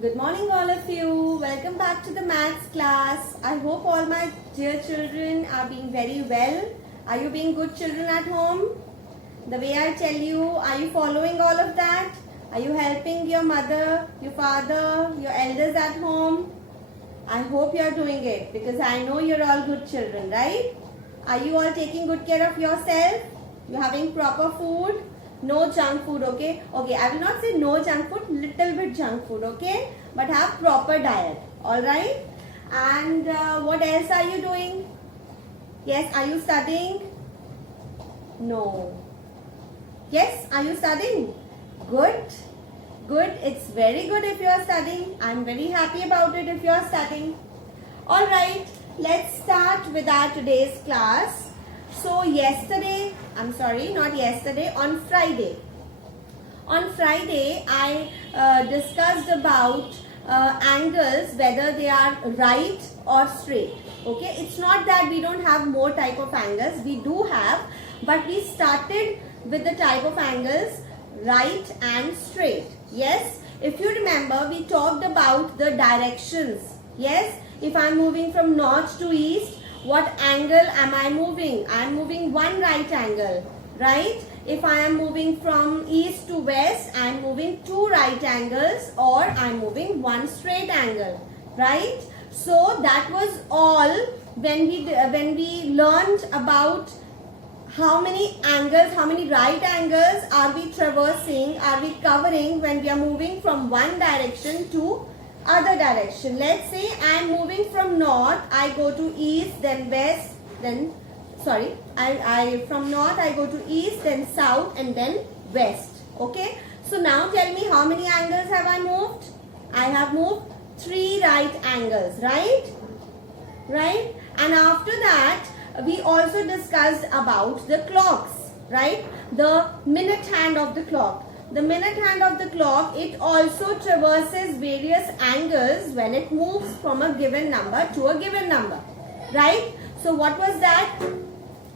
Good morning all of you. Welcome back to the maths class. I hope all my dear children are being very well. Are you being good children at home? The way I tell you, are you following all of that? Are you helping your mother, your father, your elders at home? I hope you are doing it because I know you're all good children, right? Are you all taking good care of yourself? You're having proper food? No junk food, okay? Okay, I will not say no junk food, little bit junk food, okay? But have proper diet, alright? And what else are you doing? Yes, are you studying? No. Yes, are you studying? Good. Good, it's very good if you are studying. I'm very happy about it if you are studying. Alright, let's start with our today's class. So on Friday I discussed about angles, whether they are right or straight. Okay, it's not that we don't have more type of angles, we do have, but we started with the type of angles right and straight. Yes, if you remember, we talked about the directions. Yes, if I'm moving from north to east, what angle am I moving? I am moving one right angle, right? If I am moving from east to west, I am moving two right angles, or I am moving one straight angle, right? So that was all when we learned about how many angles, how many right angles are we traversing, are we covering when we are moving from one direction to other direction. Let's say I am moving from north, I go to east, then west, then from north I go to east, then south, and then west. Okay, so now tell me, how many angles have I moved? I have moved 3 right angles, right? And after that we also discussed about the clocks, right? The minute hand of the clock. The minute hand of the clock, it also traverses various angles when it moves from a given number to a given number, right? So what was that?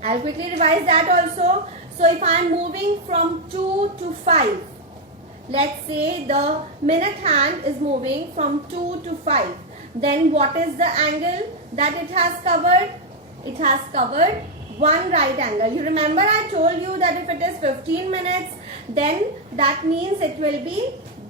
I'll quickly revise that also. So if I am moving from 2 to 5, let's say the minute hand is moving from 2 to 5, then what is the angle that it has covered? It has covered one right angle. You remember I told you that if it is 15 minutes, then that means it will be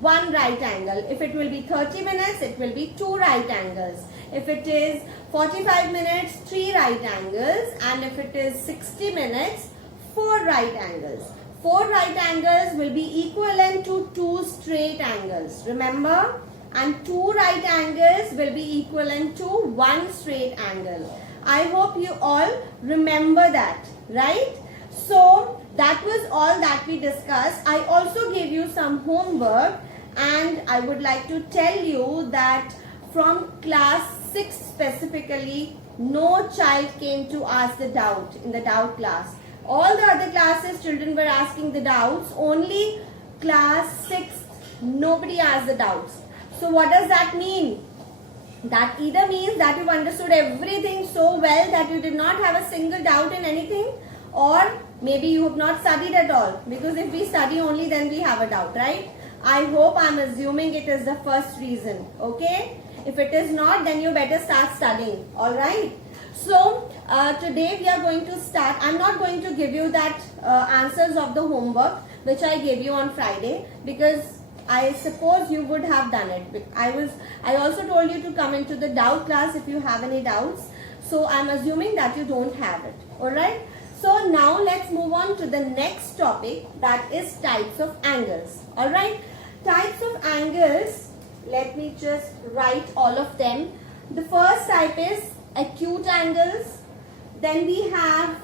one right angle. If it will be 30 minutes, it will be 2 right angles. If it is 45 minutes, 3 right angles. And if it is 60 minutes, 4 right angles. 4 right angles will be equivalent to 2 straight angles. Remember? And 2 right angles will be equivalent to 1 straight angle. I hope you all remember that, right? So that was all that we discussed. I also gave you some homework, and I would like to tell you that from class 6 specifically, no child came to ask the doubt in the doubt class. All the other classes, children were asking the doubts. Only class 6, nobody asked the doubts. So what does that mean? That either means that you've understood everything so well that you did not have a single doubt in anything, or maybe you have not studied at all, because if we study only, then we have a doubt, right? I hope I'm assuming it is the first reason, okay? If it is not, then you better start studying, alright? So today we are going to start. I'm not going to give you that answers of the homework which I gave you on Friday, because I suppose you would have done it. I also told you to come into the doubt class if you have any doubts. So I'm assuming that you don't have it. Alright. So now let's move on to the next topic, that is types of angles. Alright. Types of angles. Let me just write all of them. The first type is acute angles. Then we have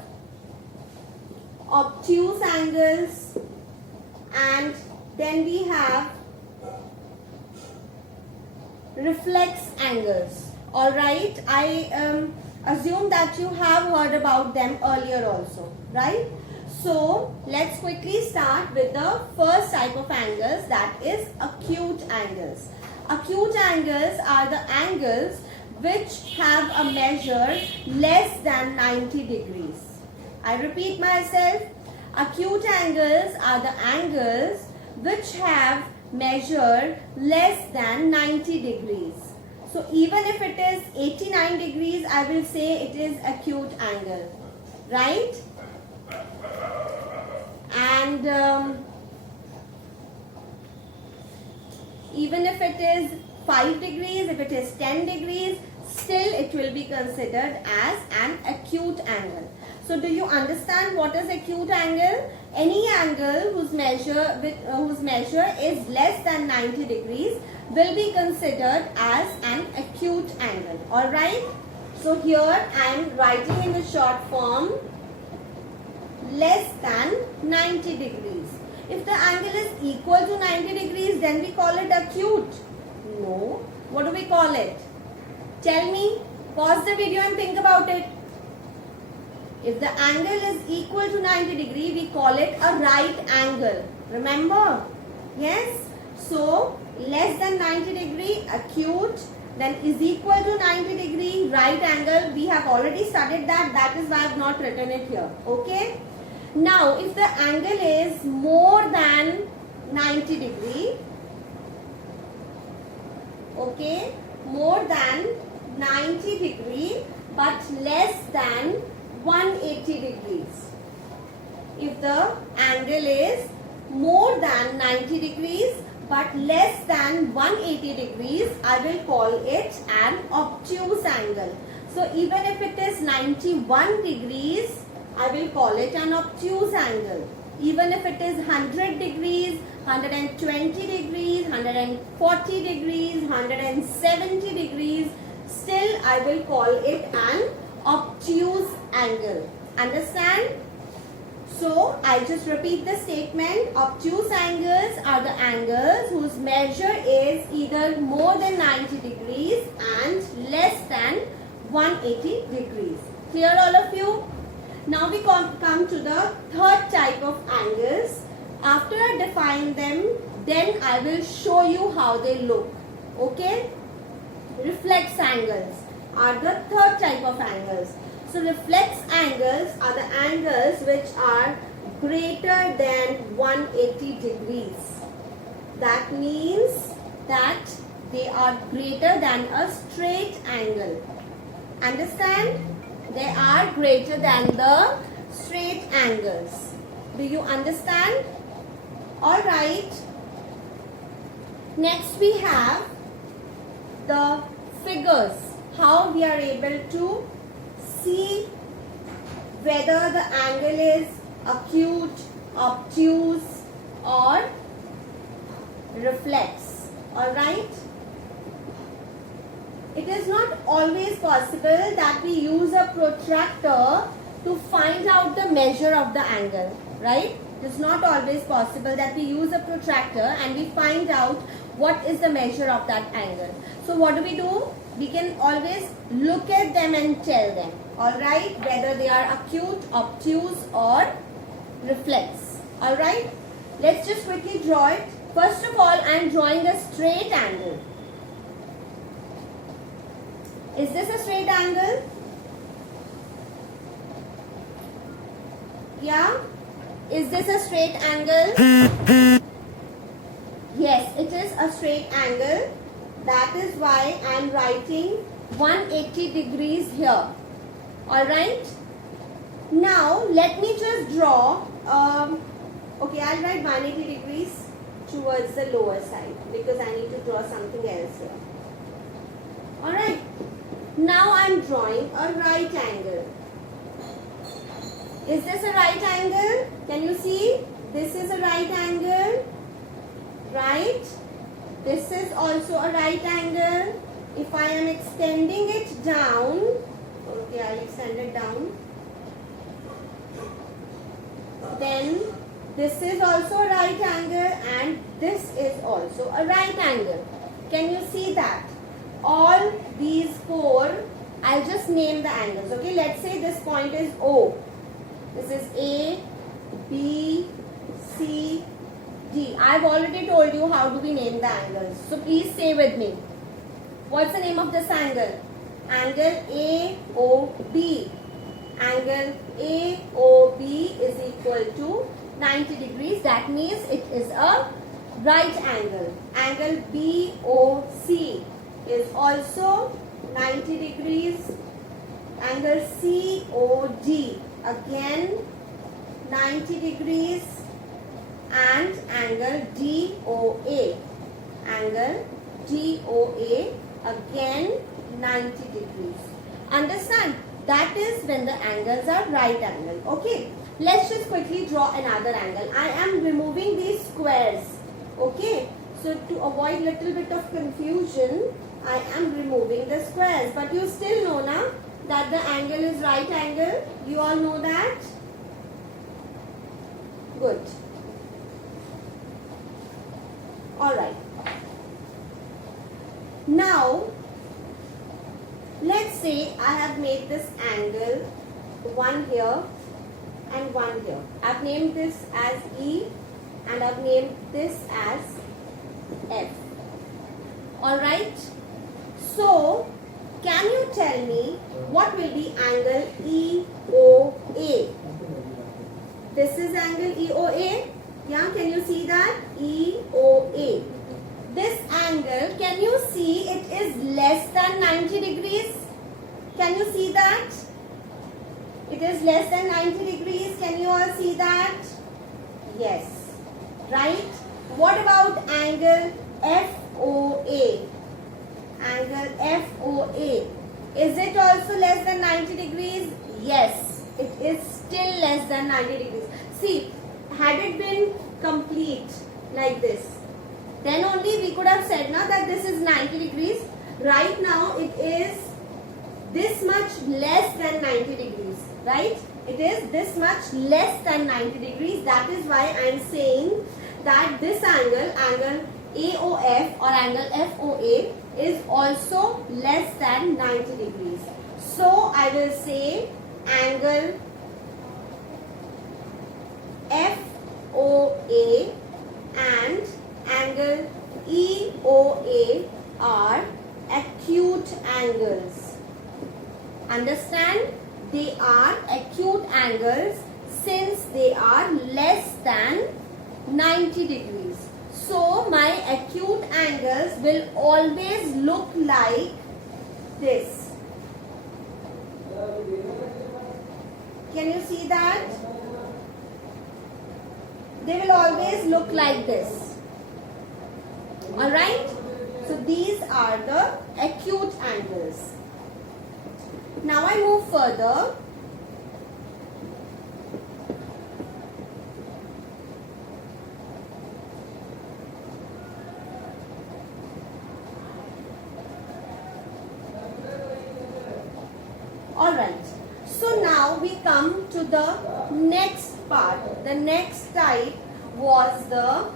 obtuse angles. And then we have reflex angles. Alright, I assume that you have heard about them earlier also, right? So let's quickly start with the first type of angles, that is acute angles. Acute angles are the angles which have a measure less than 90 degrees. I repeat myself, acute angles are the angles which have measure less than 90 degrees. So even if it is 89 degrees, I will say it is acute angle, right? And even if it is 5 degrees, if it is 10 degrees, still it will be considered as an acute angle. So do you understand what is acute angle? Any angle whose measure is less than 90 degrees will be considered as an acute angle. Alright? So here I am writing in the short form less than 90 degrees. If the angle is equal to 90 degrees, then we call it acute. No. What do we call it? Tell me. Pause the video and think about it. If the angle is equal to 90 degree, we call it a right angle. Remember? Yes? So, less than 90 degree, acute, then is equal to 90 degree, right angle. We have already studied that. That is why I have not written it here. Okay? Now, if the angle is more than 90 degree, okay, more than 90 degree but less than 180 degrees. If the angle is more than 90 degrees but less than 180 degrees, I will call it an obtuse angle. So even if it is 91 degrees, I will call it an obtuse angle. Even if it is 100 degrees, 120 degrees, 140 degrees, 170 degrees, still I will call it an obtuse angle. Understand? So, I just repeat the statement. Obtuse angles are the angles whose measure is either more than 90 degrees and less than 180 degrees. Clear all of you? Now we come to the third type of angles. After I define them, then I will show you how they look. Okay? Reflex angles are the third type of angles. So reflex angles are the angles which are greater than 180 degrees. That means that they are greater than a straight angle. Understand? They are greater than the straight angles. Do you understand? Alright. Next we have the figures. How we are able to see whether the angle is acute, obtuse or reflex. Alright. It is not always possible that we use a protractor to find out the measure of the angle, right? It is not always possible that we use a protractor and we find out what is the measure of that angle. So what do? We can always look at them and tell them, alright, whether they are acute, obtuse or reflex. Alright, let's just quickly draw it. First of all, I am drawing a straight angle. Is this a straight angle? Yeah? Is this a straight angle? Yes, it is a straight angle. That is why I am writing 180 degrees here. Alright? Now, let me just draw, okay, I'll write 180 degrees towards the lower side because I need to draw something else here. Alright? Now I am drawing a right angle. Is this a right angle? Can you see? This is a right angle. Right? This is also a right angle. If I am extending it down, okay, I'll extend it down. Then this is also a right angle and this is also a right angle. Can you see that? All these four, I'll just name the angles. Okay, let's say this point is O. This is A, B, C, D. I've already told you how do we name the angles. So please say with me. What's the name of this angle? Angle AOB. Angle AOB is equal to 90 degrees. That means it is a right angle. Angle BOC is also 90 degrees. Angle COD again 90 degrees. And angle DOA. Angle DOA again 90 degrees. Understand? That is when the angles are right angle. Okay. Let's just quickly draw another angle. I am removing these squares. Okay. So to avoid little bit of confusion, I am removing the squares. But you still know na that the angle is right angle. You all know that? Good. Alright. Now, let's say I have made this angle, one here and one here. I've named this as E and I've named this as F. Alright. So, can you tell me what will be angle EOA? This is angle EOA. Yeah, can you see that? EOA. This angle, can you see it is less than 90 degrees? Can you see that? It is less than 90 degrees. Can you all see that? Yes. Right? What about angle FOA? Angle FOA. Is it also less than 90 degrees? Yes. It is still less than 90 degrees. See, had it been complete like this, then only we could have said now that this is 90 degrees. Right now it is this much less than 90 degrees. Right? It is this much less than 90 degrees. That is why I am saying that this angle, angle AOF or angle FOA, is also less than 90 degrees. So I will say angle FOA and angle EOA are acute angles. Understand? They are acute angles since they are less than 90 degrees. So my acute angles will always look like this. Can you see that? They will always look like this. Alright? So these are the acute angles. Now I move further. Alright. So now we come to the next part. The next type was the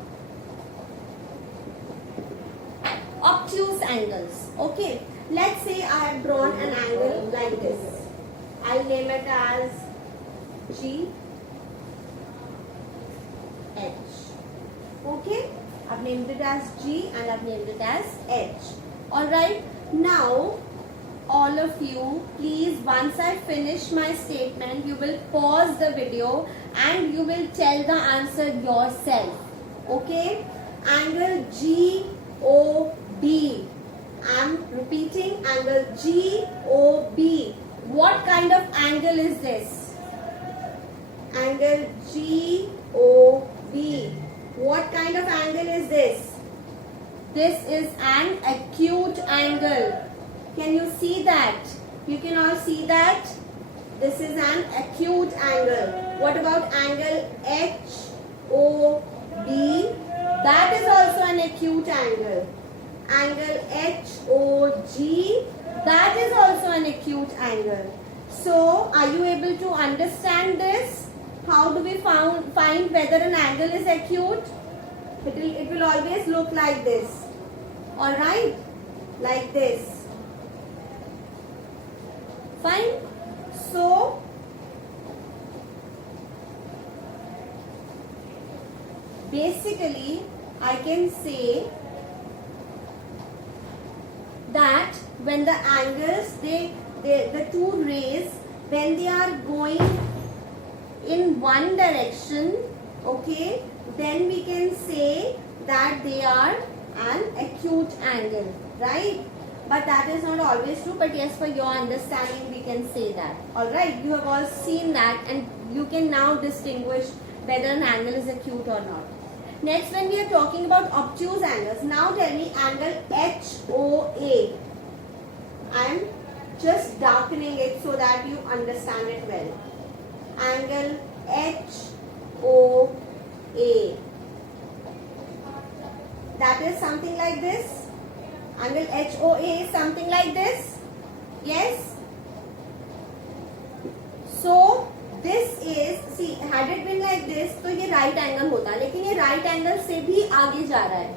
obtuse angles. Okay. Let's say I have drawn an angle like this. I'll name it as G H. Okay. I've named it as G and I've named it as H. Alright. Now, all of you, please, once I finish my statement, you will pause the video and you will tell the answer yourself. Okay. Angle GOB. I'm repeating, angle GOB. What kind of angle is this? Angle GOB. What kind of angle is this? This is an acute angle. Can you see that? You can all see that? This is an acute angle. What about angle HOB? That is also an acute angle. Angle HOG, that is also an acute angle. So, are you able to understand this? How do we find whether an angle is acute? It will always look like this. Alright? Like this. Fine? So, basically, I can say that when the angles, the two rays, when they are going in one direction, okay, then we can say that they are an acute angle, right? But that is not always true, but yes, for your understanding we can say that. Alright, you have all seen that and you can now distinguish whether an angle is acute or not. Next, when we are talking about obtuse angles, now tell me angle HOA. I am just darkening it so that you understand it well. Angle HOA. That is something like this. Angle HOA is something like this. Yes. So this is, see, had it been like this तो ये right angle होता, लेकिन ये right angle से भी आगे जा रहा है.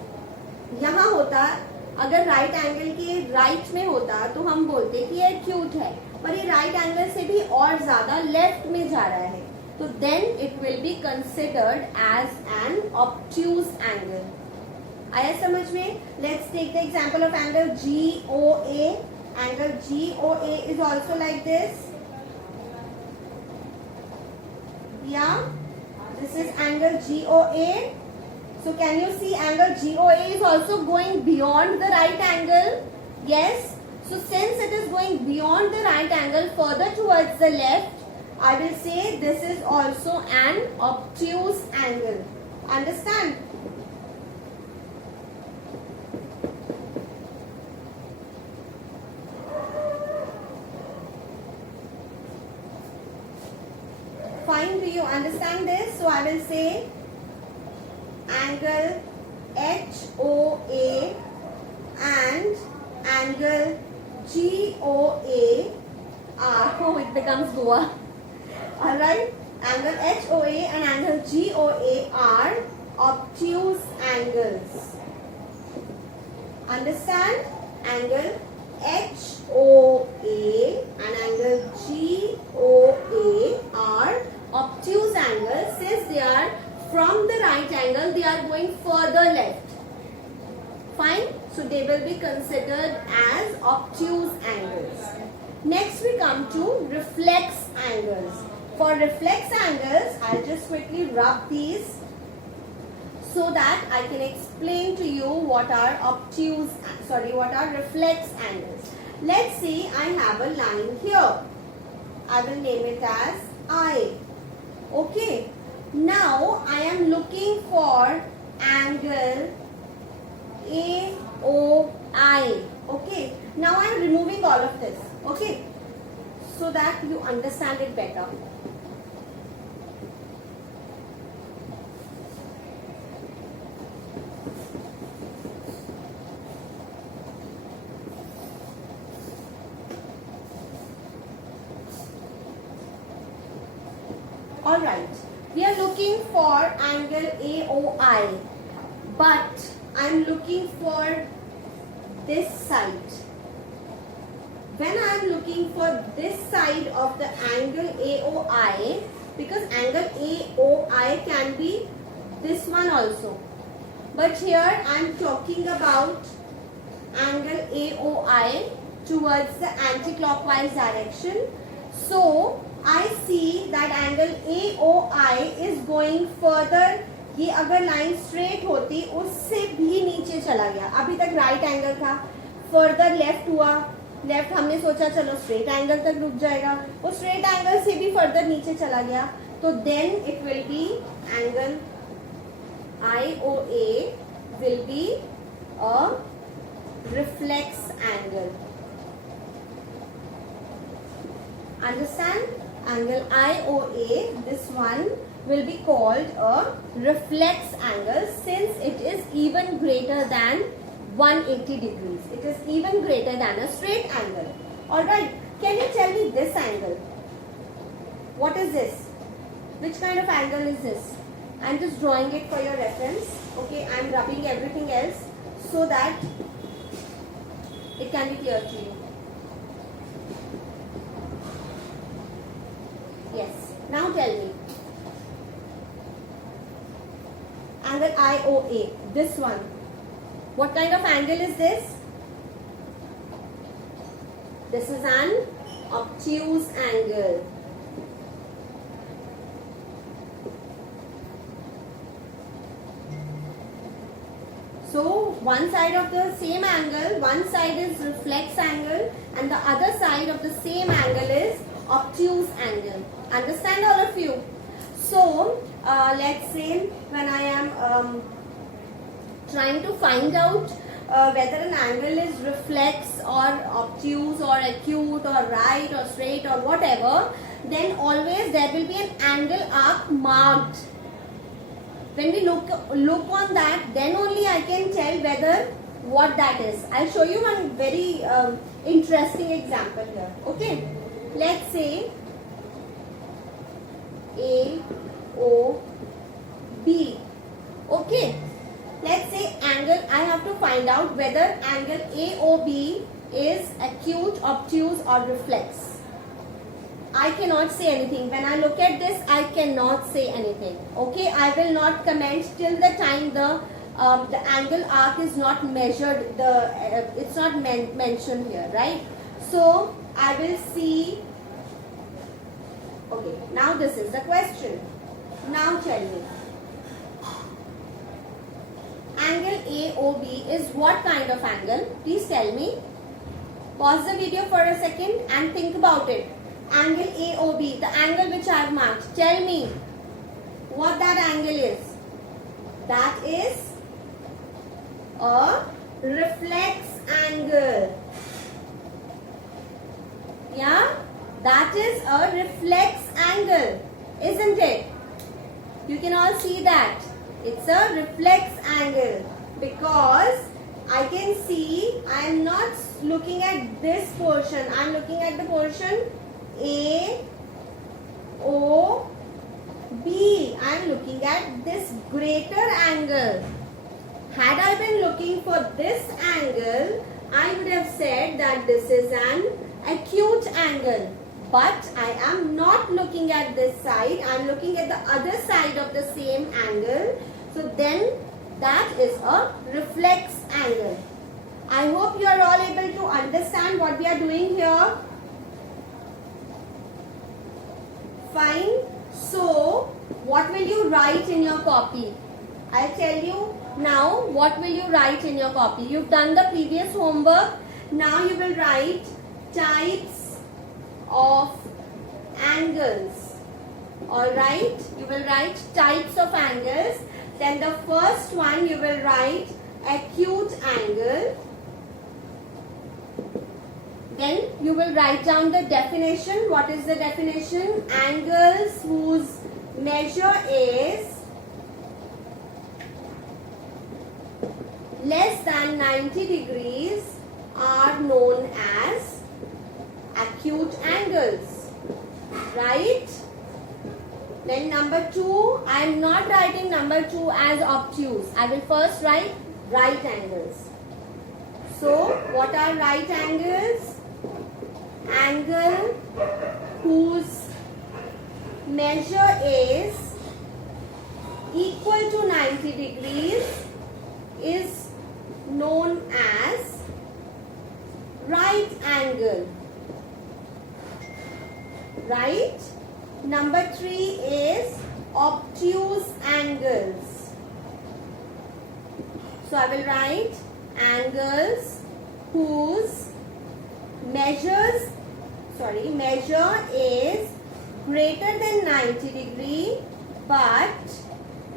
यहाँ होता, अगर right angle के right में होता तो हम बोलते कि ये acute है, पर ये right angle से भी और ज्यादा left में जा रहा है, तो then it will be considered as an obtuse angle. आया समझ में? Let's take the example of angle GOA. Angle GOA is also like this. Yeah, this is angle GOA. So can you see angle GOA is also going beyond the right angle? Yes. So since it is going beyond the right angle further towards the left, I will say this is also an obtuse angle. Understand? Fine, do you understand this? So I will say angle HOA and angle GOA are, oh, it becomes Goa. Alright, angle HOA and angle GOA are obtuse angles. Understand? Angle HOA and angle GOA are obtuse angles. Since they are from the right angle, they are going further left. Fine. So they will be considered as obtuse angles. Next we come to reflex angles. For reflex angles, I'll just quickly rub these so that I can explain to you what are what are reflex angles. Let's say I have a line here. I will name it as I. Okay. Now I am looking for angle AOI. Okay. Now I am removing all of this. Okay. So that you understand it better. Alright, we are looking for angle AOI, but I am looking for this side. When I am looking for this side of the angle AOI, because angle AOI can be this one also, but here I am talking about angle AOI towards the anti-clockwise direction. So I see that angle AOI is going further. ये अगर line straight होती उससे भी नीचे चला गया. अभी तक राइट एंगल था, फर्दर लेफ्ट हुआ. लेफ्ट हमने सोचा चलो स्ट्रेट एंगल तक रुक जाएगा, वो स्ट्रेट एंगल से भी फर्दर नीचे चला गया. तो then it will be angle IOA will be a reflex angle. Understand? Angle IOA, this one will be called a reflex angle since it is even greater than 180 degrees. It is even greater than a straight angle. Alright, can you tell me this angle? What is this? Which kind of angle is this? I am just drawing it for your reference. Okay, I am rubbing everything else so that it can be clear to you. Yes. Now tell me. Angle IOA, this one. What kind of angle is this? This is an obtuse angle. one side of the same angle, one side is reflex angle and the other side of the same angle is obtuse angle. Understand all of you? So let's say when I am trying to find out whether an angle is reflex or obtuse or acute or right or straight or whatever, then always there will be an angle arc marked. When we look on that, then only I can tell whether what that is. I'll show you one very interesting example here. Okay, let's say A O B. Okay, let's say angle, I have to find out whether angle AOB is acute, obtuse or reflex. I cannot say anything. When I look at this, I cannot say anything. Okay, I will not comment till the time the angle arc is not measured. It's not mentioned here, right? So I will see. Okay, now this is the question. Now tell me, angle AOB is what kind of angle? Please tell me. Pause the video for a second and think about it. Angle AOB, the angle which I have marked. Tell me what that angle is. That is a reflex angle. Yeah, that is a reflex angle, isn't it? You can all see that. It's a reflex angle because I can see I am not looking at this portion. I am looking at the portion A, O, B. I am looking at this greater angle. Had I been looking for this angle, I would have said that this is an acute angle. But I am not looking at this side. I am looking at the other side of the same angle. So then that is a reflex angle. I hope you are all able to understand what we are doing here. Fine. So, what will you write in your copy? I'll tell you now what will you write in your copy. You've done the previous homework. Now you will write types of angles. Alright, you will write types of angles. Then the first one you will write acute angle. Then you will write down the definition. What is the definition? Angles whose measure is less than 90 degrees are known as acute angles. Right? Then number 2, I am not writing number 2 as obtuse. I will first write right angles. So, what are right angles? Angle whose measure is equal to 90 degrees is known as right angle. Right? Number 3 is obtuse angles. So I will write angles whose measure is greater than 90 degree but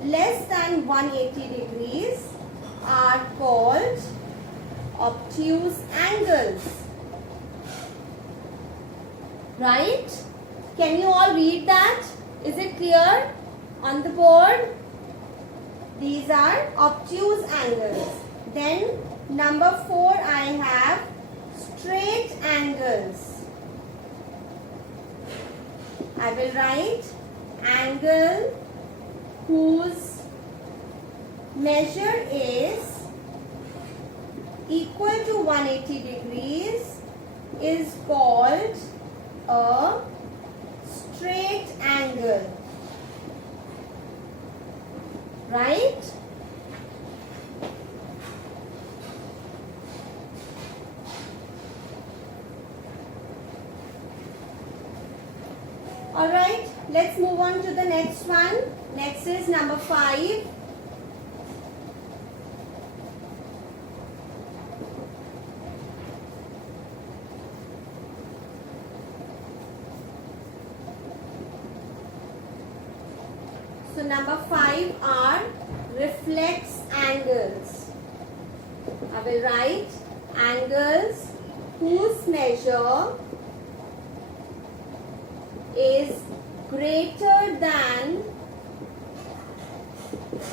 less than 180 degrees are called obtuse angles. Right? Can you all read that? Is it clear on the board? These are obtuse angles. Then number 4 I have straight angles. I will write angle whose measure is equal to 180 degrees is called a straight angle. Right? Alright, let's move on to the next one. Next is number 5. So number 5 are reflex angles. I will write angles whose measure is greater than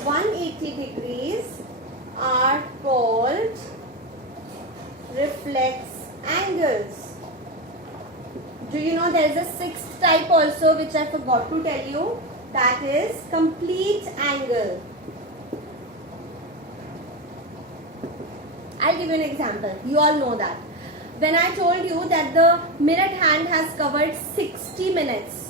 180 degrees are called reflex angles. Do you know there is a 6th type also which I forgot to tell you? That is complete angle. I'll give you an example. You all know that. When I told you that the minute hand has covered 60 minutes.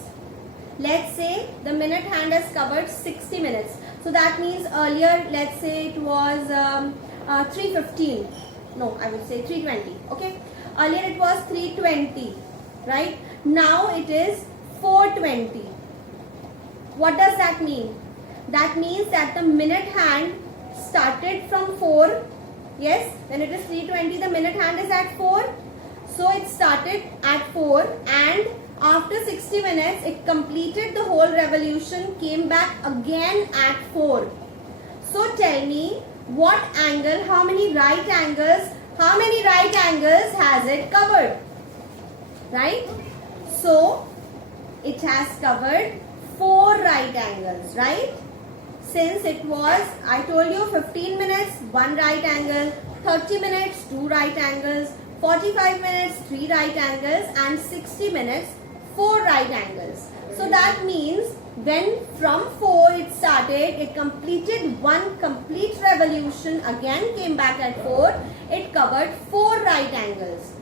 Let's say the minute hand has covered 60 minutes. So that means earlier, let's say it was 3:15. No, I would say 3:20. Okay. Earlier it was 3:20. Right. Now it is 4:20. What does that mean? That means that the minute hand started from 4. Yes, when it is 3:20, the minute hand is at 4. So it started at 4 and after 60 minutes, it completed the whole revolution, came back again at 4. So tell me what angle, how many right angles has it covered? Right? So it has covered 4 right angles, right? Since it was, I told you 15 minutes, 1 right angle, 30 minutes, 2 right angles, 45 minutes, 3 right angles and 60 minutes, 4 right angles. So that means when from 4 it started, it completed 1 complete revolution, again came back at 4, it covered 4 right angles.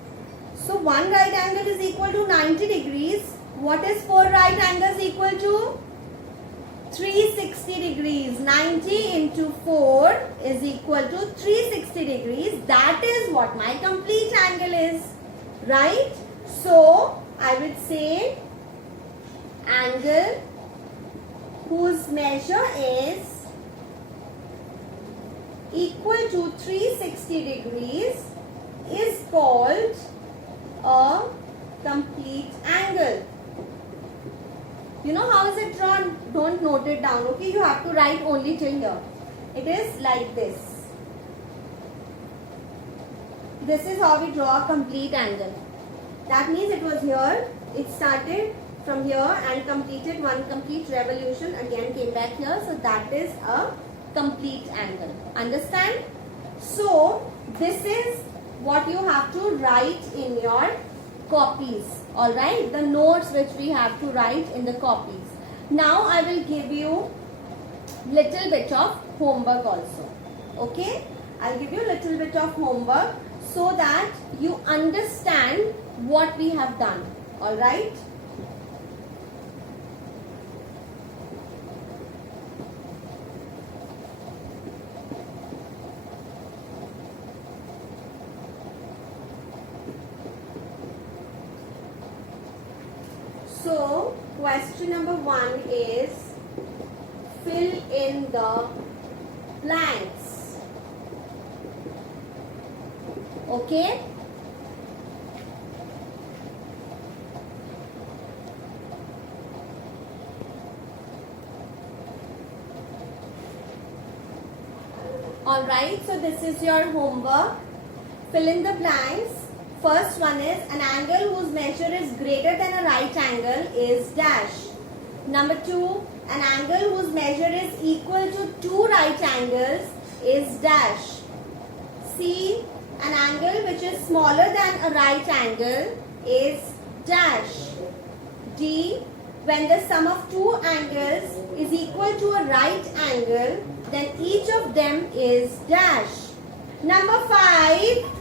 So 1 right angle is equal to 90 degrees. What is 4 right angles equal to? 360 degrees. 90 into 4 is equal to 360 degrees. That is what my complete angle is. Right? So, I would say angle whose measure is equal to 360 degrees is called a complete angle. You know how is it drawn? Don't note it down, okay? You have to write only till here. It is like this. This is how we draw a complete angle. That means it was here, it started from here and completed 1 complete revolution, again came back here. So that is a complete angle. Understand? So this is what you have to write in your copies. Alright, the notes which we have to write in the copies. Now I will give you little bit of homework also. Okay, I'll give you a little bit of homework so that you understand what we have done. Alright. So, question number 1 is fill in the blanks. Okay? Alright, so this is your homework. Fill in the blanks. First one is an angle whose measure is greater than a right angle is dash. Number 2, an angle whose measure is equal to 2 right angles is dash. C, an angle which is smaller than a right angle is dash. D, when the sum of 2 angles is equal to a right angle, then each of them is dash. Number 5,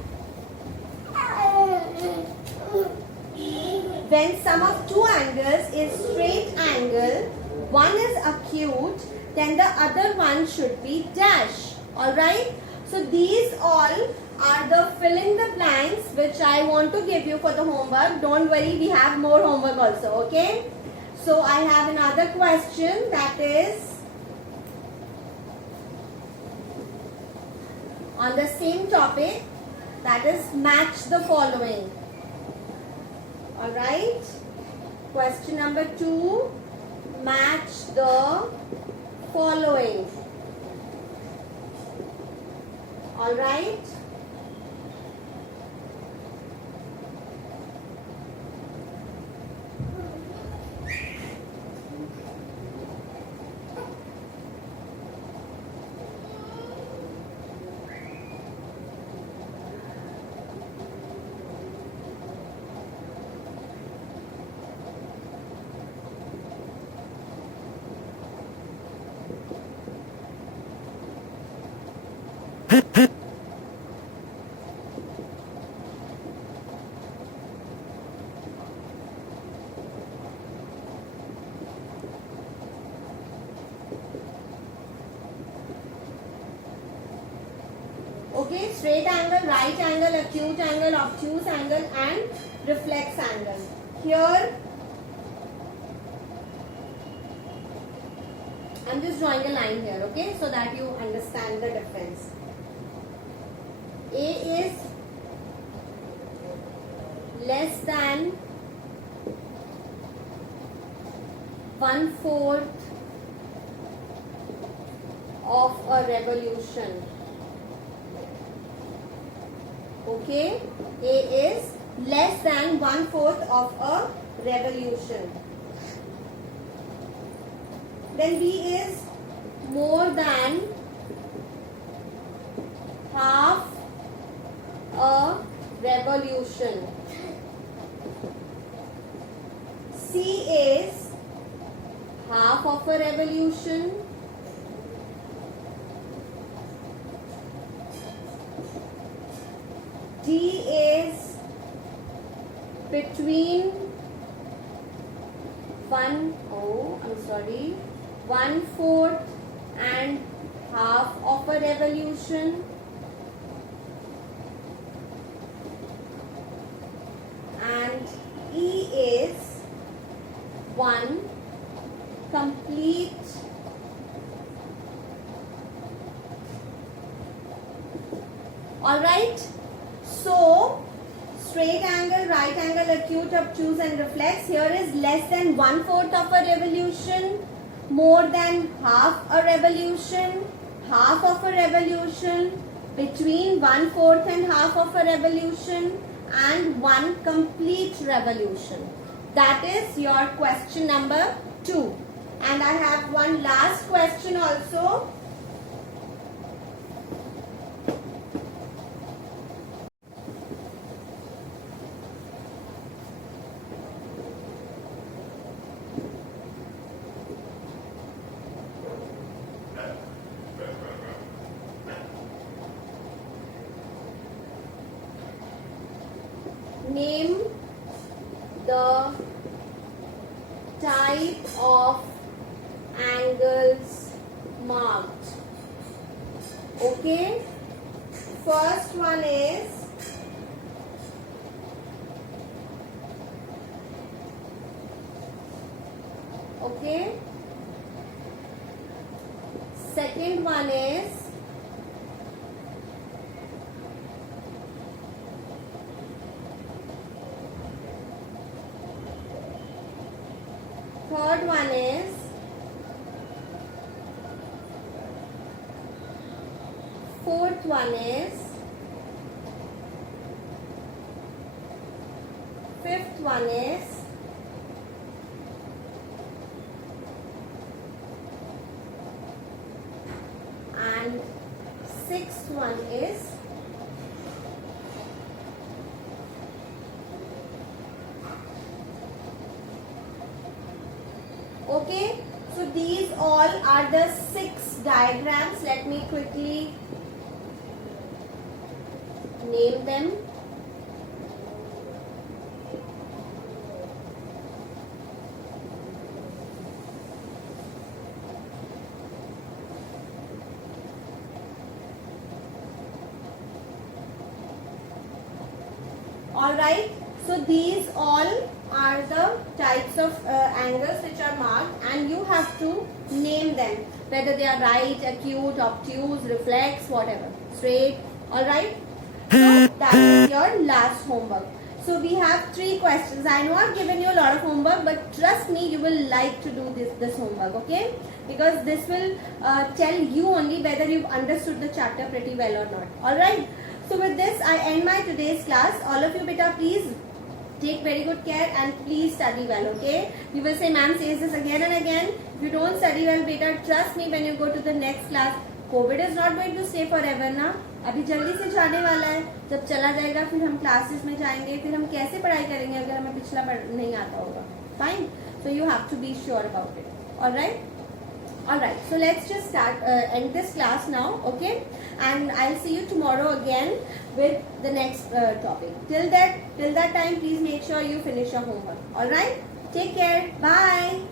when sum of 2 angles is straight angle, one is acute, then the other one should be dash. Alright? So these all are the fill in the blanks which I want to give you for the homework. Don't worry, we have more homework also. Okay? So I have another question, that is on the same topic, that is match the following. Alright, question number 2, match the following. All right. Okay, straight angle, right angle, acute angle, obtuse angle and reflex angle. Here, I'm just drawing a line here, okay, so that you understand the difference. A is less than 1/4 of a revolution. Okay, A is less than 1/4 of a revolution. Then B is more than half a revolution. C is half of a revolution. D is between 1/4 and half of a revolution. And E is 1 complete alright. So straight angle, right angle, acute, obtuse and reflex. Here is less than 1/4 of a revolution, more than half a revolution, half of a revolution, between 1/4 and half of a revolution and one complete revolution. That is your question number 2. And I have one last question also. Name the type of angles marked. Okay, first one is okay, second one is third one is fourth one is fifth one is and sixth one is okay. So these all are the 6 diagrams. Let me quickly name them. Alright, so these all are the types of angles which are marked, and you have to name them, whether they are right, acute, obtuse, reflex, whatever, straight. Alright, so that is your last homework. So we have 3 questions. I know I've given you a lot of homework, but trust me, you will like to do this homework, okay? Because this will tell you only whether you've understood the chapter pretty well or not. Alright? So with this, I end my today's class. All of you beta, please take very good care and please study well, okay? You will say, ma'am says this again and again. If you don't study well beta, trust me, when you go to the next class, COVID is not going to stay forever ना. अभी जल्दी से जाने वाला है. जब चला जाएगा फिर हम क्लासेस में जाएंगे, फिर हम कैसे पढ़ाई करेंगे अगर हमें पिछला नहीं आता होगा. Fine. So you have to be sure about it. Alright? Alright. So let's just start end this class now, okay? And I'll see you tomorrow again with the next topic. Till that time, please make sure you finish your homework. Alright? Take care. Bye.